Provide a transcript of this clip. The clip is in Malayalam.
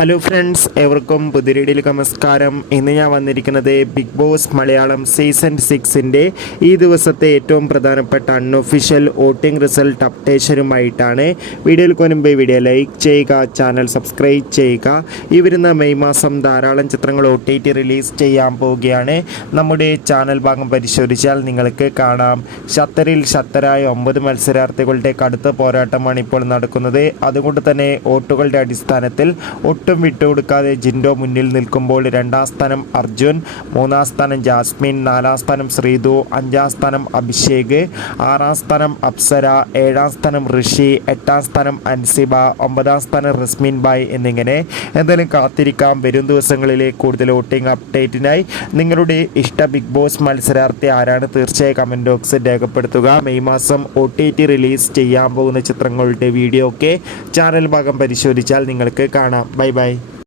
ഹലോ ഫ്രണ്ട്സ് എവർക്കും പുതിരീടിയിലേക്ക് നമസ്കാരം. ഇന്ന് ഞാൻ വന്നിരിക്കുന്നത് ബിഗ് ബോസ് മലയാളം സീസൺ സിക്സിന്റെ ഈ ദിവസത്തെ ഏറ്റവും പ്രധാനപ്പെട്ട അൺഒഫീഷ്യൽ വോട്ടിംഗ് റിസൾട്ട് അപ്ഡേഷനുമായിട്ടാണ് വീഡിയോയിൽ മുൻപ് വീഡിയോ ലൈക്ക് ചെയ്യുക ചാനൽ സബ്സ്ക്രൈബ് ചെയ്യുക. ഈ വരുന്ന മെയ് മാസം ധാരാളം ചിത്രങ്ങൾ ഒ ടി ടി റിലീസ് ചെയ്യാൻ പോവുകയാണ്. നമ്മുടെ ചാനൽ ഭാഗം പരിശോധിച്ചാൽ നിങ്ങൾക്ക് കാണാം. ഷത്തറിൽ ഷത്തരായ ഒമ്പത് മത്സരാർത്ഥികളുടെ കടുത്ത പോരാട്ടമാണ് ഇപ്പോൾ നടക്കുന്നത്. അതുകൊണ്ട് തന്നെ വോട്ടുകളുടെ അടിസ്ഥാനത്തിൽ വിട്ടുകൊടുക്കാതെ ജിൻഡോ മുന്നിൽ നിൽക്കുമ്പോൾ രണ്ടാം സ്ഥാനം അർജുൻ മൂന്നാം സ്ഥാനം ജാസ്മിൻ നാലാം സ്ഥാനം ശ്രീതു അഞ്ചാം സ്ഥാനം അഭിഷേക് ആറാം സ്ഥാനം അപ്സര ഏഴാം സ്ഥാനം ഋഷി എട്ടാം സ്ഥാനം അൻസിബ ഒമ്പതാം സ്ഥാനം റസ്മിൻ ബായ് എന്നിങ്ങനെ എന്തായാലും കാത്തിരിക്കാം. വരും ദിവസങ്ങളിലെ കൂടുതൽ വോട്ടിംഗ് അപ്ഡേറ്റിനായി നിങ്ങളുടെ ഇഷ്ട ബിഗ് ബോസ് മത്സരാർത്ഥി ആരാണ് തീർച്ചയായും കമന്റ് ബോക്സിൽ രേഖപ്പെടുത്തുക. മെയ് മാസം ഒ ടി ടി റിലീസ് ചെയ്യാൻ പോകുന്ന ചിത്രങ്ങളുടെ വീഡിയോ ഒക്കെ ചാനൽ ഭാഗം പരിശോധിച്ചാൽ നിങ്ങൾക്ക് കാണാം. Bye bye. Bye.